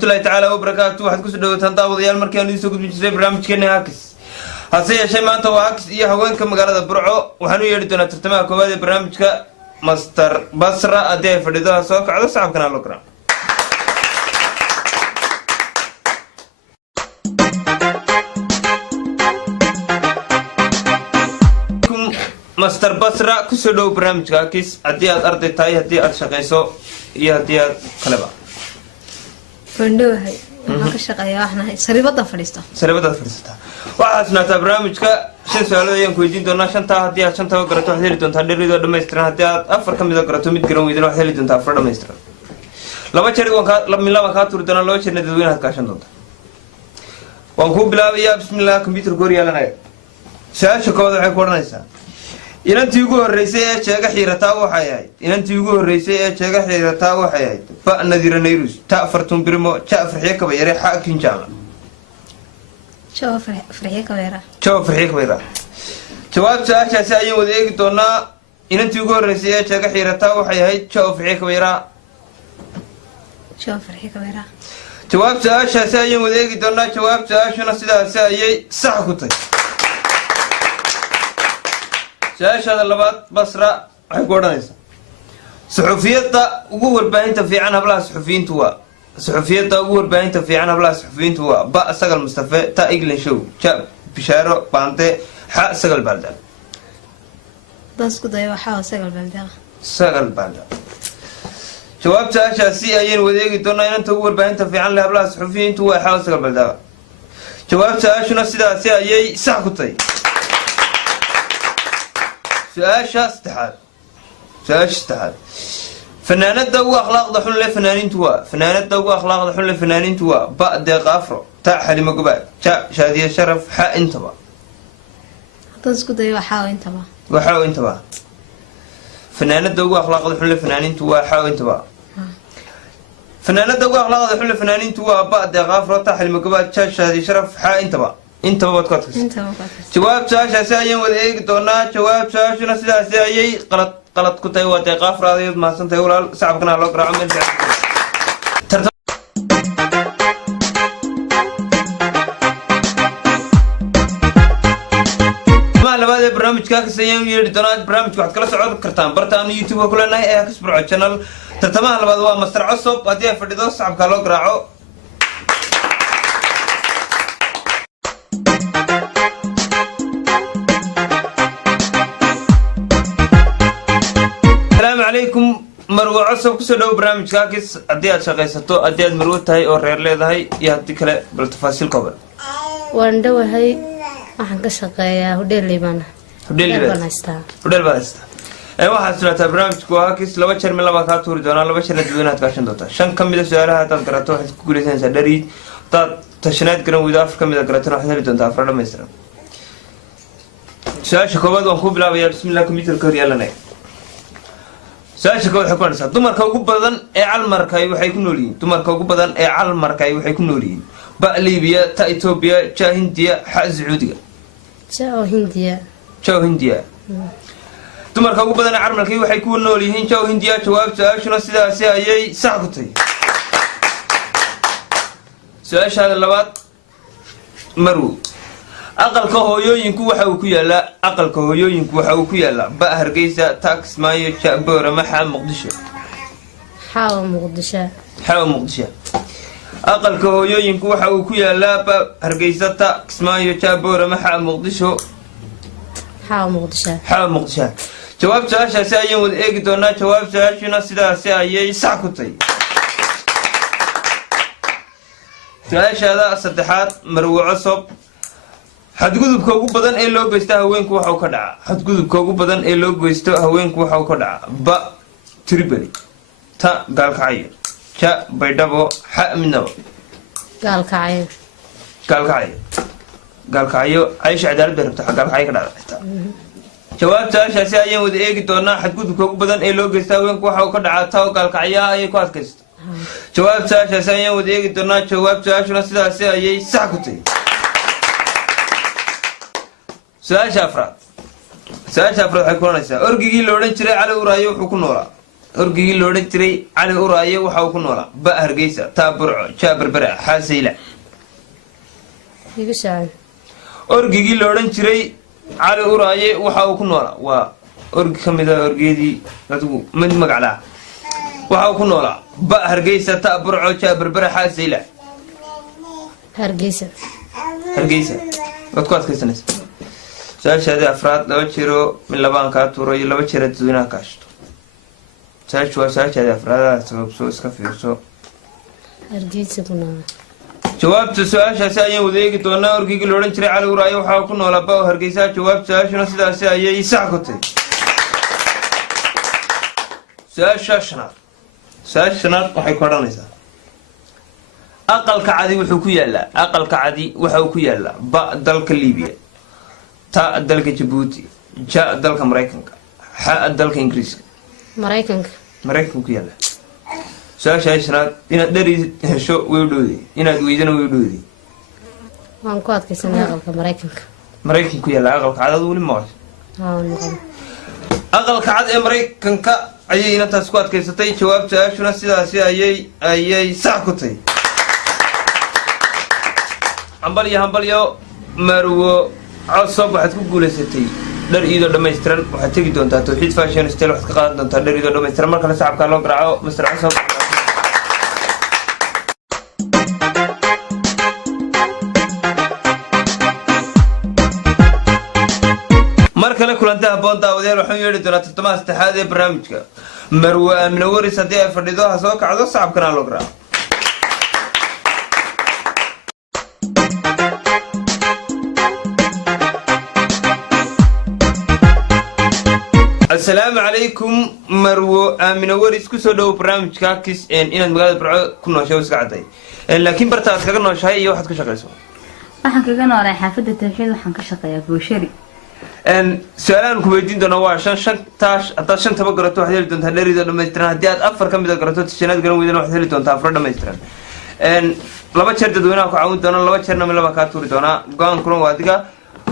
waraxmatullaahi tacaala wabarakaatu. waxaad kusoo dhawaataan daawadayaal markii aan idiin soo gudbin jiray barnaamijkeena Hakis. hase yeeshee maanta waa Hakis iyo haweenka magaalada Burco. waxaan u yeedhi doonaa tartamaha koowaad ee barnaamijka Master Basra haddii ay fadhido soo kacdo sacabkana loo garaa. Master Basra kusoo dhaw barnaamijka Hakis haddii aad arday tahay, haddii aad shaqayso iyo haddii aad kaleba. فندوه ما كشقيا إحنا سريبة فريستا. سريبة فريستا. وعشنا تبرامجك شن سؤالو ينكويدين دونا شنتا هدية شنتا وقرأتو حذيري دون تدري دون دميستران هدية أفر كم إذا قرأتو ميت جرام يدرون حذيري دون تأفر دميستران. لما شري وانك لما لا مكاتور دونا لو شري ندوين هكاشن دون. وانكو بلا بيا بسم الله كمبيوتر كوريا لنا. شاش كواد عقورنا إنسان. إن تيجوا الرئيسية شجع حيرتها وحياة. إن تيجوا الرئيسية شجع حيرتها وحياة. فنذير نيروس تأفرتم برمو تأفرحية كبيرة حاكين جامع. شو فرحية كبيرة. شو فرحية كبيرة. جواب سؤال شيء وذيك دونا إن تيجوا الرئيسية شجع حيرتها وحياة. شو فرحية كبيرة. شو فرحية كبيرة. جواب سؤال شيء وذيك دونا جواب سؤال شو نصير شيء صح كتير. شاش هذا اللبات بصرة حيقولنا صحفية وقول باين تفي عنها بلا صحفيين توا صحفية وقول باين تفي عنها بلا صحفيين توا بقى سجل مستفى تا إجلن شو شاب بشارة بانته حق سجل بلدان بس كده يوحى سجل بلدان سجل بلدان جواب شاش سي أين وديك تونا إن تقول باين تفي عنها بلا صحفيين توا حق سجل بلدان جواب شاش نسيدا سي أي ساكتي سؤال استحال سؤال استحال فنانات دو أخلاق ضحون لفنانين توا فنانات دو أخلاق ضحون لفنانين توا بعد غافرة تا حليمة قبال تا شادية شرف حق انتبه تذكر ده وحاو انتبه وحاو انتبه فنانات دو أخلاق ضحون لفنانين توا حاو انتبه فنانات دو أخلاق ضحون لفنانين توا بعد غافرة تا حليمة قبال تا شادية شرف حق انتبه انت ما بتقطع جواب سؤال شيء وذيك دونا جواب سؤال شنو شيء غلط كنت هو تقاف راضي ما سنت ولا صعبنا لو قرا عمل ما لبعض برنامج كاكس يوم يريد دونا برنامج واحد كلا سعود كرتان برتان يوتيوب كلنا إيه كسب على channel ترتمها لبعض مستر عصب هديه فردوس صعب كلا قراعو عليكم مروة عصب كسر برنامج كاكس أديات شقيستو أديات مروة تاي أو رير ليه هاي يهدي كله بالتفاصيل قبل. وندو هاي أحنا كشقيا هدير ليبانا. هدير بانستا. هدير بانستا. أيوة حسنا برنامج كاكس لو بشر من لما كاتور دونا لو بشر ندوينها تكاشن دوتا. شن كم إذا سؤالها تذكرتوا حس كل إنسان سدري تا تشنات كنا ويدافع كم إذا قرأتنا حسنا بدون تافر لما يسرم. سؤال شكوبات وانخوب لا بيا بسم الله كمبيوتر كوريا لنا. سؤال شكوى حكونا سا دمر كوجو بدن على المركاي وحيكون نورين دمر كوجو بدن على المركاي وحيكون نورين بقى ليبيا تا إثيوبيا تا هنديا حق سعودية تا هنديا دمر كوجو بدن على المركاي وحيكون نورين تا هنديا جواب سؤال شنو سيدا سياي ساكتي سؤال هذا اللبات مرو أقل كهويين waxa uu ku yaala aqal kahooyooyinku waxa uu ku yaala ba Hargeysa tax maayo Shaabora maxa Muqdisho Muqdisho aqal kahooyooyinku waxa uu ku yaala ba Hargeysa tax maayo Shaabora maxa Muqdisho Muqdisho jawaab su'aashaasi ayaan wada eegi doonaa jawaab su'aashuna sidaas ayay sax ku tahay su'aashada saddexaad Marwo Cusub xadgudubka ugu badan ee loo geysto haweenku waxa uu ka dhacaa xadgudubka ugu badan ee loo geysto haweenku waxa uu ka dhacaa ba Tripoli ta Gaalkacyo ja Baydhabo ha Minabo Gaalkacyo Aisha cadaalad darabta Gaalkacyo ka dhacda jawaabta ashaasi ayaan wada eegi doonaa xadgudubka ugu badan ee loo geysto haweenku waxa uu ka dhacaa ta Gaalkacyo ay ku adkaysto jawaabta ashaasi ayaan wada eegi doonaa jawaabta ashuna sidaas ayay sax ku tahay سؤال شافرات حيكون نسا أرجعي لورن شري على ورايه وحكون ورا orgigii loodhan jiray cali uraaye waxa uu ku noolaa ba hargeysa taa burco jaa berbera xaa saylac orgigii loodhan jiray cali uraaye waxa uu ku noolaa waa orgi ka mid ah orgeedii adigu mid magaclaa waxa uu ku noolaa ba hargeysa taa burco jaa berbera xaa saylac hargeysa waad ku adkaysanaysa su-aashaadii afraad 2 jeero min labaan kaa tuuro iyo 2 jeer dadweynaha kaashto su-aashu waa su-aashaadii afraadaad sababso iska fiirso hargeysa ku noolaa jawaabta su-aashaasi ayaan wada eegi doonaa orgigii loodhan jiray cali uraaye waxaa ku noolaa ba hargeysa jawaabta su-aashuna sidaasi ayay sax ku tahay su-aasha shanaad waxay ku odhanaysaa aqalka cadi wuxuu ku yaalaa ba dalka liibiya ta dalka jabuuti ja dalka maraykanka xa dalka ingiriiska maraykanka ku yaala su-aasha shanaad inaad dheri hesho way u dhowday inaad weydana way u dhowday waan ku adkaysanay aqalka maraykanka ku yaala aqalka cad weli maqasho aqalka cad ee maraykanka ayay inantaas ku adkaysatay jawaabta su-aashuna sidaasi ayay sax ku tahay hambalyo marwo codsob waxaad ku guulaysatay dhar iidoo dhammaystiran waxaad tegi doontaa tawxiid fashion style waxaad ka qaadan doontaa dhar iidoo dhammaystiran mar kale sacabkaa loo garaaco Mr. Codsob mar kale kulanta habboon daawadayaal waxaan yeedhi doonaa tartamaha saddexaad ee barnaamijka marwo aamina waris haddii ay fadhido ha soo kacdo sacabkana loo garaaco السلام عليكم مرو آمنة وريس كسو دو برنامج كاكس inaad magaalada Burco ku nooshay iska caday laakiin bartaas kaga nooshay iyo waxaad ka shaqeyso waxaan kaga noolay xaafadda tawxiid waxaan ka shaqeeyaa booshari su'aalaan ku weydiin doona waa shan taas hadaad 5 taba garato waxaad heli doontaa dheerido dhammaystiran haddii aad 4 ka mid ah garato tishanaad garan weydana waxaad heli doontaa 4 dhammaystiran 2 jeer dadweynaha ku caawin doona 2 jeerna mid laba ka tuuri doona go'aan kuna waa adiga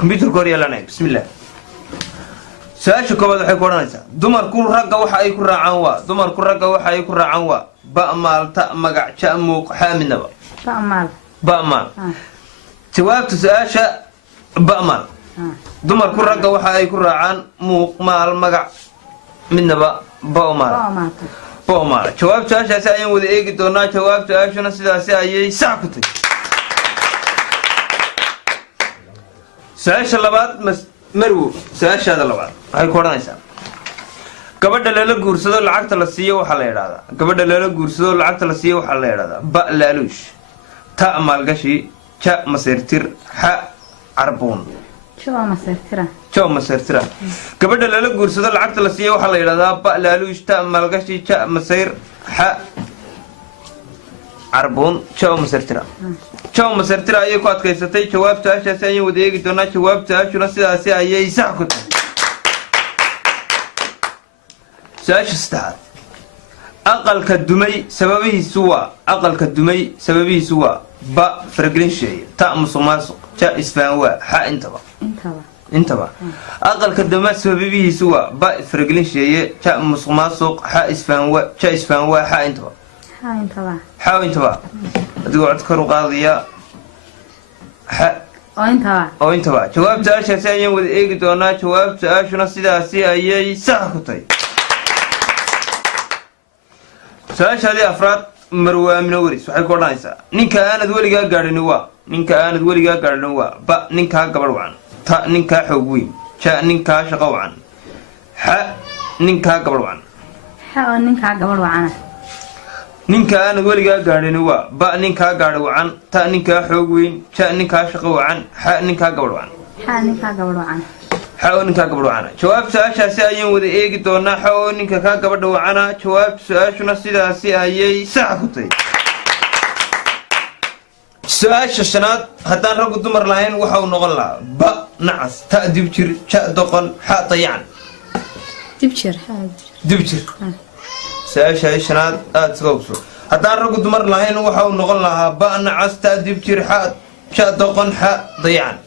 computer-ka hor yeelanay bismillah su-aasha koobaad waxay ku odhanaysaa dumarku ragga waxa ay ku raacaan waa ba maalta magac ja muuq xaaminaba ba maal jawaabta su-aasha ba maal dumarku ragga waxa ay ku raacaan muuq maal magac midnaba ba maal jawaabta su-aashaasi ayaan wada eegi doonaa jawaabta su-aashuna sidaasi ayay sax ku tahay su-aasha labaad marwo su-aashaada labaad waxay ku odhanaysaa gabadha lala guursado lacagta la siiyo waxaa la yidhahdaa ba laaluush ta maalgashi ja maseertir xa carbuun jo maseertira gabadha lala guursado lacagta la siiyo waxaa la yidhahdaa ba laaluush ta maalgashi ja maseyr xa carbuun jo maseertira ayay ku adkaysatay jawaabta su-aashaasi ayaan wada eegi doonaa jawaabta su-aashuna sidaasi ayay sax ku tahay su-aasha saddexaad aqalka dumay sababihiisu waa ba faragelin sheeye ta musuqmaasuq ja isfahanwaa xa intaba aqalka duma sababihiisu waa ba faragelin sheeye ja musuqmaasuq ja isfahanwaa xa intaba adigoo cod kor u qaadaya oo intaba jawaabta su-aashaasi ayaan wada eegi doonaa jawaabta su-aashuna sidaasi ayay sax ku tahay su-aashaadii afraad marwo aamina waris waxay ku odhanaysaa ninka aanad weligaa gaadhin waa ba ninkaa gabadh wacan ta ninkaa xoog weyn ja ninkaa shaqo wacan xa ninkaa gabadh wacan ninka aanad weligaa gaadhin waa ba ninkaa gaadhi wacan ta ninkaa xoog weyn ja ninkaa shaqo wacan xa ninkaa gabadh wacan xaoo ninkaa gabadh wacana jawaabta su-aashaasi ayaan wada eegi doonaa xaoo ninka kaa gabadha wacana jawaabta su-aashuna sidaasi ayay sax ku tahay su-aasha shanaad haddaan raggu dumar lahayn waxa uu noqon lahaa ba nacas ta dibjir ja doqon xa dayacan dibjir su-aasha shanaad aada iska hubso haddaan raggu dumar lahayn waxa uu noqon lahaa ba nacas ta dibjir ja doqon xa dayacan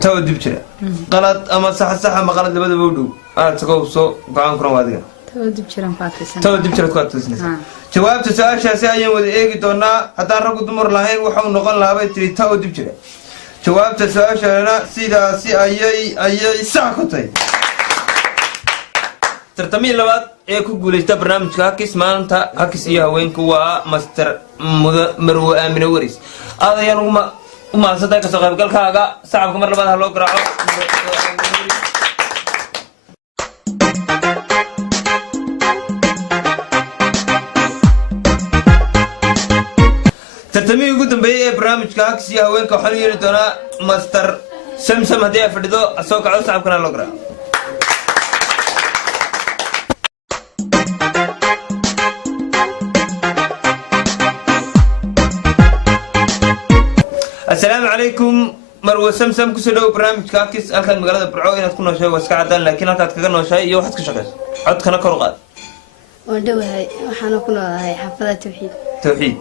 تو دب جرا غلط أما صح ما غلط لبده بودو تقوصو قام كرام وادينا تو دب جرا كواتسنا جواب تسأل شاسعين وذي إيه دونا حتى ركض دمر لهين وحول نقل لها بيتري تو دب جرا جواب تسأل شاسعنا سيدا سي أي ساكتي ترتمي لبعض إيكو قوليشتا برنامج هاكس مانتا هاكس إيها وين كوا ماستر مرو آمن وريس هذا يعني وما صدق سقف قال كاغا صعب كمر لبعض هلو قرعو ترتمي قدام بيه برنامج هاكس إيها وين كوا حلو يردونا ماستر سمسم هديه فردو أسوق عو صعب كنا هلو قرعو السلام عليكم مروه سمسم كسلو برنامج كاكس الكن مقالة برعو إنها تكون نوشاي واسكا عدان لكن هكا تكاكا نوشاي يو حد كشاكس عد كنا كروغاد ودو هاي وحانا كنا هاي حفظة توحيد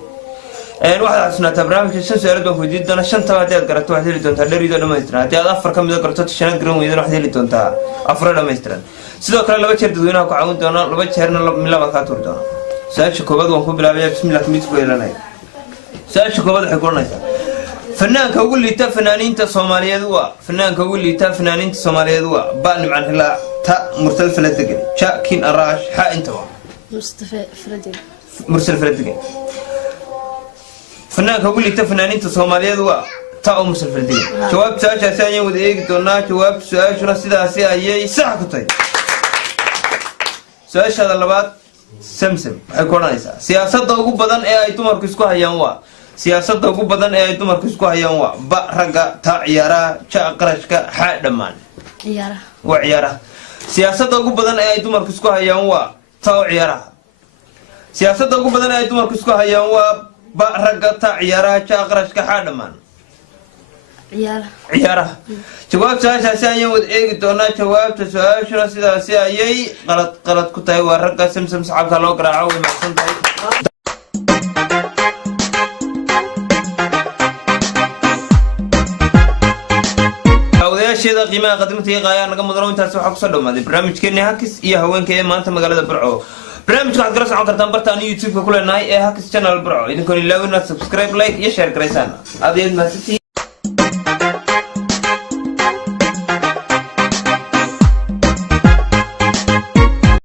واحد عسنا برنامج الشمس يردون في جديد دونا شان تواتيات قرأت واحد اللي دونتا اللي ريدو لما يستران هاتي هذا أفر كم إذا قرأتوت الشنان قرون ويدون واحد اللي دونتا أفر لما يستران سيدو كلا لبا شهر دوينها وكعاون دونا لبا شهرنا من لبا كاتور دونا سأل شكوباد وانكو بلابيا بسم الله كميت كويلاناي سأل شكوباد حيكورنا فنان كقول لي فنانين الصومالية ذوا فنان كقول لي فنانين الصومالية ذوا بان عن هلا تا مرسل فلدقن شا كين أراش حا انتوا مصطفى فردين مرسل فلدقن فنان كقول لي فنانين الصومالية ذوا تا مرسل فلدقن جواب ساشا ثانية ودقيق دونا جواب سؤال شنو سيدا سيا يي ساعة كتاي سؤال هذا اللبات سمسم حيكون عيسى سياسة ضوء بدن اي تمر كسكوها ينوا سياسة ugu badan ee ay dumarku isku hayaan waa ba raga ta ciyaaraha ja qarashka ha dhamaan ciyaaraha siyaasadda ugu badan ee ay dumarku isku hayaan waa ta ciyaaraha siyaasadda ugu badan ee ay dumarku isku hayaan waa ba raga ta ciyaaraha ja qarashka ha dhamaan ciyaaraha jawaab saashaasi ayaan wada eegi doonaa jawaabta su-aashuna sidaasi ayay qalad ku tahay waa ragga samsam saxaabka loo garaaco way macsan tahay شيء قيمة قدمت يقايا نقم مدرون تاسو حق صدق ما برنامج كني هاكس يا هوين كي ما أنت مقالة برعو برنامج قاعد قرص عن كرتان برتاني يوتيوب كل ناي هاكس channel برعو إذا كن لاوي سبسكرايب لايك يشير كريسانا هذه المسج